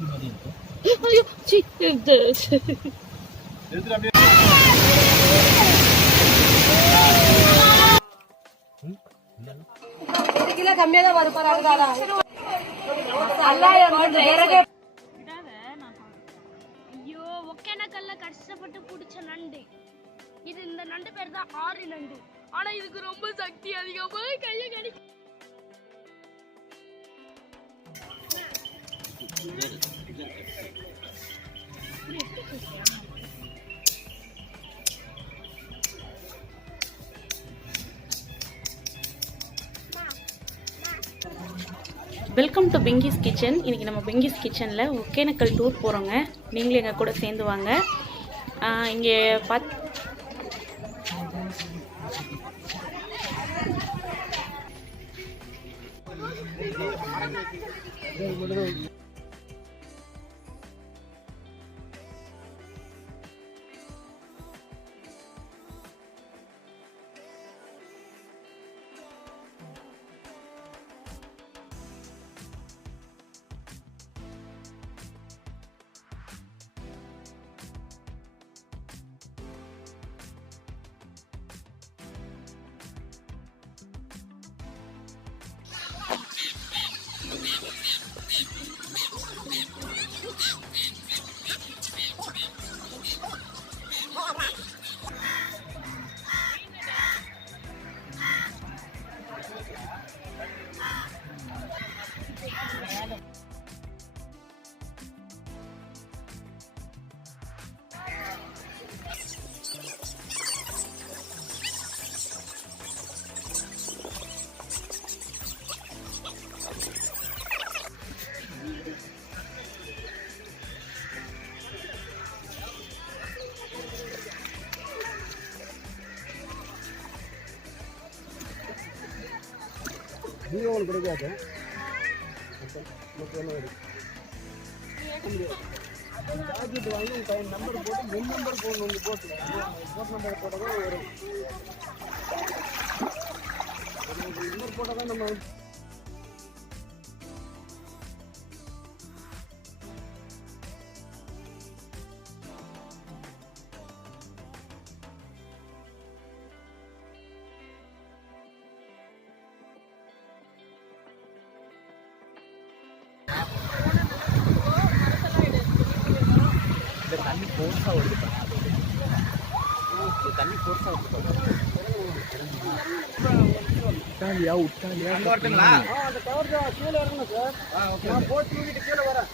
ஐயோ C kilo கம்மியா தான் வரும் பாரு. ஐயோ ஒகேனக்கல்ல கஷ்டப்பட்டு பிடிச்ச நண்டு இது. இந்த நண்டு பேர் தான் ஆறு நண்டு. ஆனா இதுக்கு ரொம்ப சக்தி அதிகமா கையை கடிச்சு. Welcome to Pinky's kitchen. இன்றைக்கி நம்ம பிங்கிஸ் கிச்சனில் ஒகேனக்கல் டூர் போகிறோங்க. நீங்களும் எங்கள் கூட சேர்ந்து வாங்க. இங்கே உங்களுக்கு கிடைக்காது. டார்கெட் வாங்கி நம்பர் போட்டு என் நம்பர் ஃபோன் வந்து போட்டு நம்பர் போட்டால் தான் வரும். நம்பர் போட்டால் தான் நம்ம தண்ணி போர்ஸாக வருது. தண்ணி போர்ஸாக வருது. விட்டாலியா வரட்டுங்களா? அந்த கவர் கீழே வரணும் சார். நான் போட்டு தூக்கிட்டு கீழே வரேன்.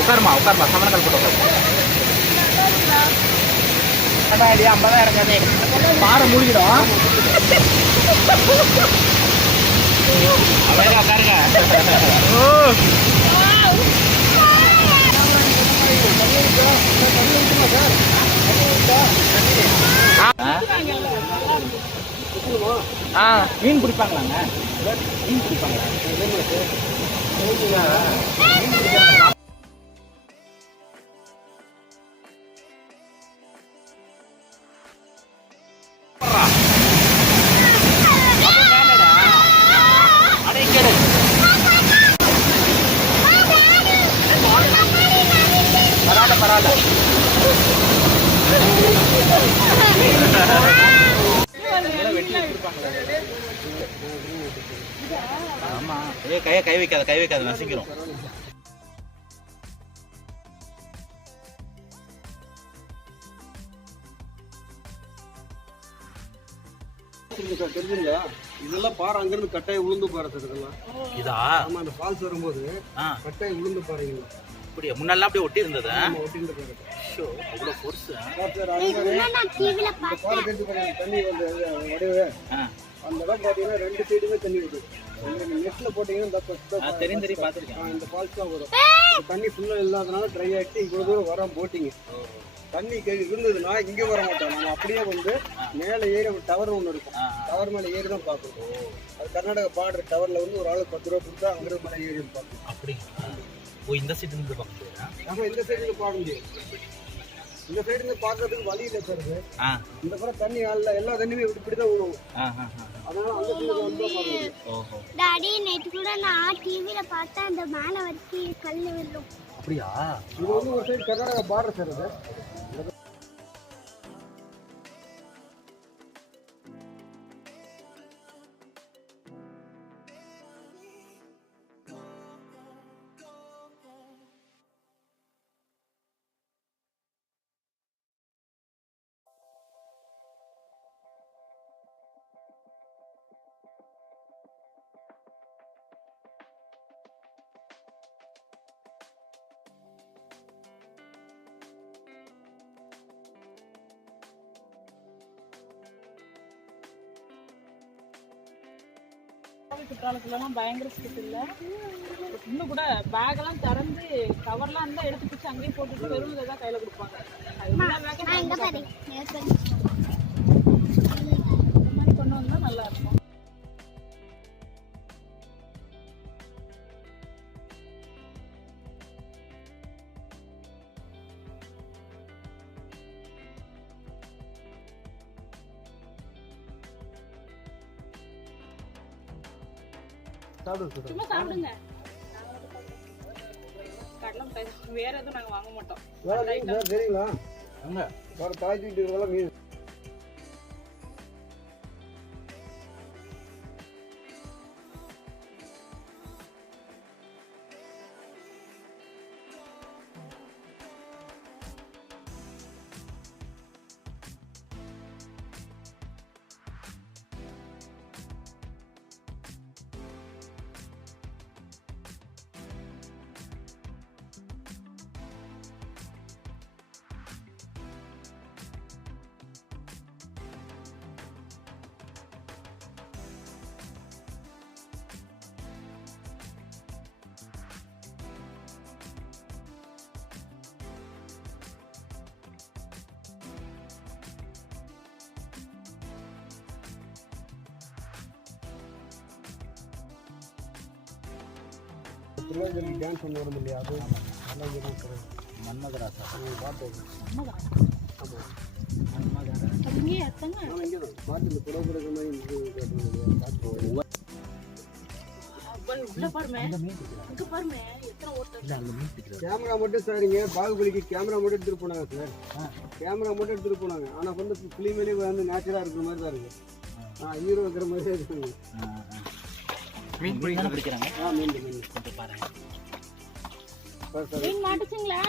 உட்காருமா சமணக்கால் போட்டு ஐடியா 50 இருக்காதே பாறை மூழ்கிடும் அப்படியே உட்காருங்க மீன் பிடிப்பாங்களாங்க மீன் பிடிப்பாங்களா பரவாயில்ல ஆமா கை வைக்காத நசிக்கிறோம் தெரிஞ்சுங்களா இதெல்லாம் பாறை அங்கிருந்து கட்டாயம் உளுந்து பாறை சார் இதெல்லாம் இதா ஆமா அந்த ஃபால்ஸ் வரும்போது கட்டாயம் உளுந்து பாறைங்களா அப்படியே முன்னெல்லாம் அப்படியே ஒட்டி இருந்தது ஒட்டி இருந்த பாறை அவ்வளோ ஃபோர்ஸ் பாறை கட்டி தண்ணி வந்து வடிவு அந்த இடம் பார்த்தீங்கன்னா 2 சைடுமே தண்ணி வருது நெட்ல போட்டீங்கன்னா தெரியும் பார்த்துருக்கேன் இந்த ஃபால்ஸ் தான் வரும் தண்ணி ஃபுல்லாக இல்லாதனால ட்ரை ஆகிட்டு இவ்வளோ தூரம் வர போட்டிங்க தண்ணி இருந்ததுன்னா இங்கே வர மாட்டோம் நம்ம அப்படியே வந்து மேலே ஏறி ஒரு டவர் ஒன்று இருக்கும் டவர் மேலே ஏறி தான் பார்க்கணும் அது கர்நாடகா பார்டர் டவரில் வந்து ஒரு ஆளுக்கு 10 ரூபா கொடுத்தா அங்கே மேலே ஏறி பார்க்கணும் அப்படி இந்த சைடு இருந்து பார்க்க முடியாது நம்ம இந்த சைடுல பார்க்க முடியாது இந்த சைடு இருந்து பார்க்கறதுக்கு வழி இல்லை சார் இந்த பக்கம் தண்ணி எல்லா தண்ணியுமே இப்படி தான் விழுவும் அதனால அந்த சைடு வந்து டாடி நைட் கூட நான் டிவில பார்த்தா அந்த மேலே வரைக்கும் கல் விழும் அப்படியா இது வந்து ஒரு சைடு கர்நாடகா பார்டர் சார் அது குற்றாலத்துலலாம் பயங்கர ஸ்ட்ரிக்ட் இல்லை இன்னும் கூட பேக்கெல்லாம் திறந்து கவர்லாம் இருந்தால் எடுத்து பிடிச்சி அங்கேயே போட்டுட்டு வெறும் இதை தான் கையில் கொடுப்பாங்க இந்த மாதிரி கொண்டு வந்தால் நல்லா இருக்கும் சும்மா சாப்பிடுங்க வேற எதுவும் நாங்க வாங்க மாட்டோம் தெரியுங்களா வேற தாய்ச்சிட்டு மீன் திருவாதிரை டான்ஸ் ஒன்று வரும் இல்லையா, அது நல்லா இங்கே தான் சார். மன்மதராசா பாட்டு ஆமாம் இங்கே அத்தங்க ஆனால் இங்கே தான் பாட்டு இந்த புறப்படுற மாதிரி இது கேட்டோம் இல்லையா, பாட்டு உள்ள பாருமே, அங்க பாருமே எத்தனை ஓட்டர். கேமரா மட்டும் சார் இங்கே பாகுபலிக்கு கேமரா மட்டும் எடுத்துகிட்டு போனாங்க சார். கேமரா மட்டும் எடுத்துகிட்டு போனாங்க. ஆனால் வந்து ஃபிலிமேலே வந்து நேச்சுரலாக இருக்கிற மாதிரி தான் இருக்குது. ஹீரோ இருக்கிற மாதிரி தான் இருக்குங்க. மீன் பிடிக்கிறாங்க. மீன் கொஞ்சம் பாருங்க. மீன் மாட்டுச்சுங்களா?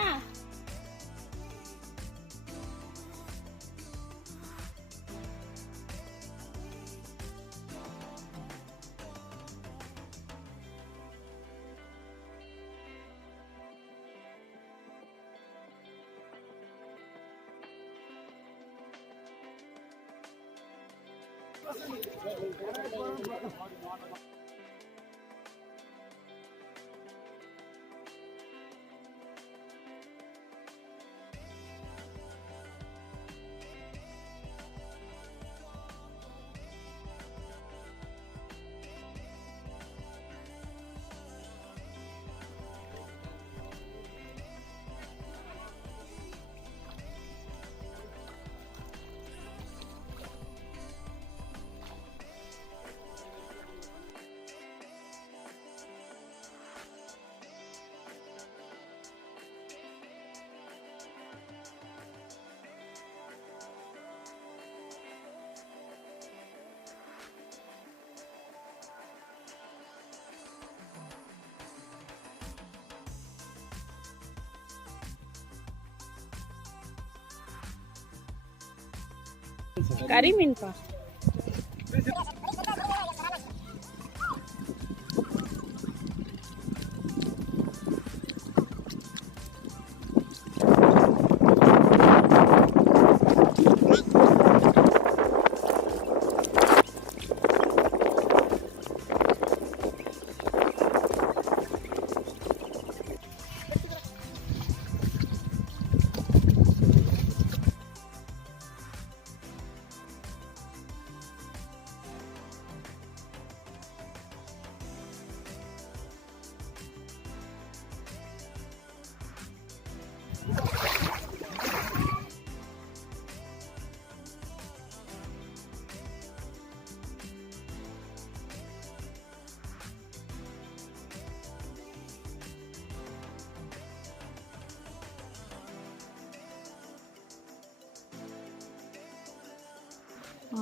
கறி மீன்பா.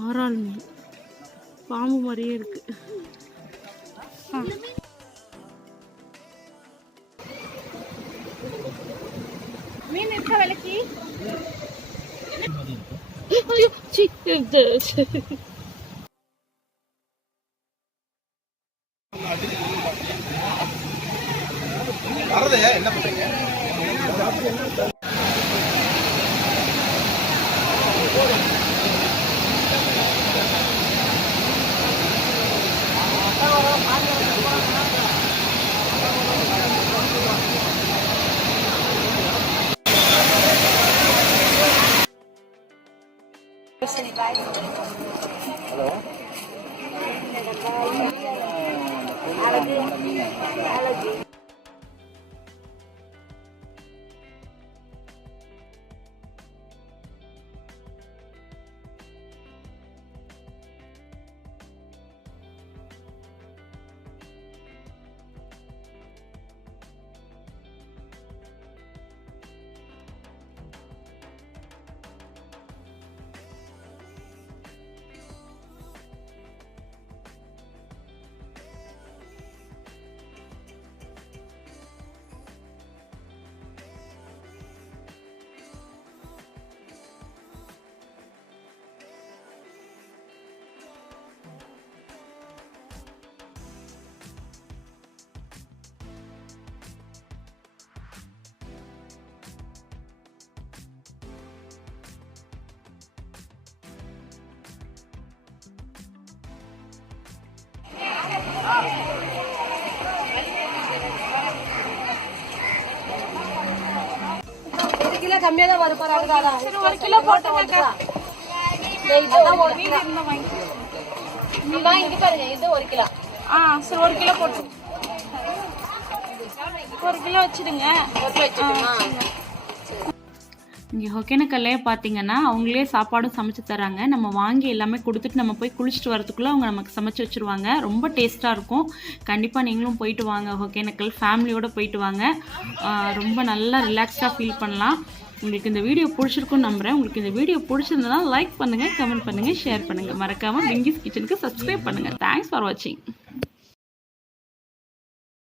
ஆறாள் மீன் பாம்பு மாதிரியே இருக்கு. மீன் இருக்கா விலைக்கு? என்ன பண்றீங்க? கிலோ கம்மியா தான் வரும் பாரு. அதுதான் சரி, 1 கிலோ போட்டுங்க. இங்க பாருங்க, இது 1 கிலோ. சரி 1 கிலோ போட்டு. 1 கிலோ வச்சிடுங்க. இங்கே ஒகேனக்கல்லே பார்த்தீங்கன்னா அவங்களே சாப்பாடும் சமைச்சு தராங்க. நம்ம வாங்கி எல்லாமே கொடுத்துட்டு நம்ம போய் குளிச்சுட்டு வரதுக்குள்ளே அவங்க நமக்கு சமைச்சு வச்சுருவாங்க. ரொம்ப டேஸ்ட்டாக இருக்கும். கண்டிப்பாக நீங்களும் போயிட்டு வாங்க ஒகேனக்கல், ஃபேமிலியோடு போயிட்டு வாங்க. ரொம்ப நல்லா ரிலாக்ஸ்டாக ஃபீல் பண்ணலாம். உங்களுக்கு இந்த வீடியோ பிடிச்சிருக்குன்னு நம்புகிறேன். உங்களுக்கு இந்த வீடியோ பிடிச்சிருந்ததுனா லைக் பண்ணுங்கள், கமெண்ட் பண்ணுங்கள், ஷேர் பண்ணுங்கள். மறக்காமல் பிங்கிஸ் கிச்சனுக்கு சப்ஸ்கிரைப் பண்ணுங்கள். தேங்க்ஸ் ஃபார் வாட்சிங்.